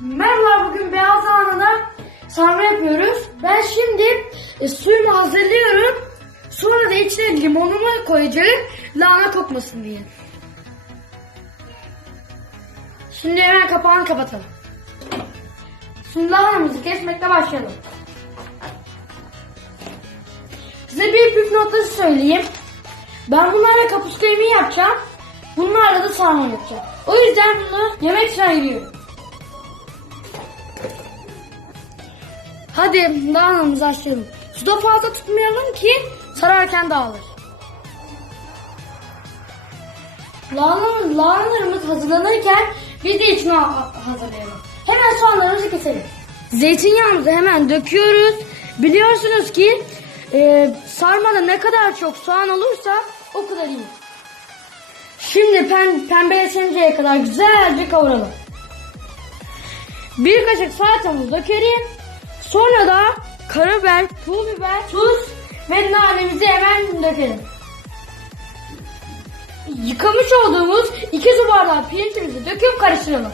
Merhaba bugün beyaz lahanada sarma yapıyoruz. Ben şimdi e, suyumu hazırlıyorum. Sonra da içine limonumu koyacağım. Lahana kokmasın diye. Şimdi hemen kapağını kapatalım. Şimdi lahanamızı kesmekle başlayalım. Size bir püf noktası söyleyeyim. Ben bunlarla kapuska yemeği yapacağım. Bunlarla da sarma yapacağım. O yüzden bunu yemek için ayırıyorum. Hadi lahanamızı açalım. Suda fazla tutmayalım ki sararken dağılır. Lahanamız, lahanalarımız hazırlanırken biz de içine ha- hazırlayalım. Hemen soğanlarımızı keselim. Zeytinyağımızı hemen döküyoruz. Biliyorsunuz ki e, sarmada ne kadar çok soğan olursa o kadar iyi. Şimdi pem, pembeleşinceye kadar güzelce kavuralım. Bir kaşık salatamızı dökelim. Sonra da karabiber, pul biber, tuz ve nanemizi hemen dökelim. Yıkamış olduğumuz iki su bardağı pirinçimizi döküp karıştıralım.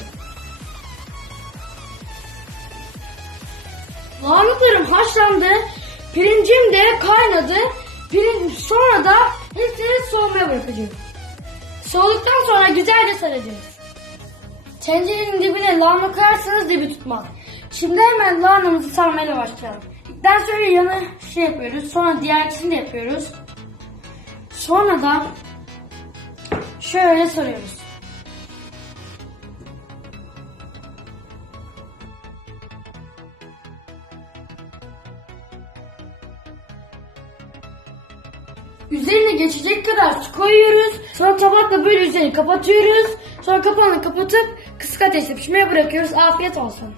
Lahanalarım haşlandı. Pirincim de kaynadı. Pirinç sonra da hepsini soğumaya bırakacağım. Soğuduktan sonra güzelce saracağız. Tencerenin dibine lahana koyarsanız dibi tutmaz. Şimdi hemen lahanamızı sarmaya başlayalım. İlkten sonra yanı şey yapıyoruz. Sonra diğer ikisini de yapıyoruz. Sonra da şöyle sarıyoruz. Üzerine geçecek kadar su koyuyoruz. Sonra tabakla böyle üzerini kapatıyoruz. Sonra kapağını kapatıp kısık ateşte pişmeye bırakıyoruz. Afiyet olsun.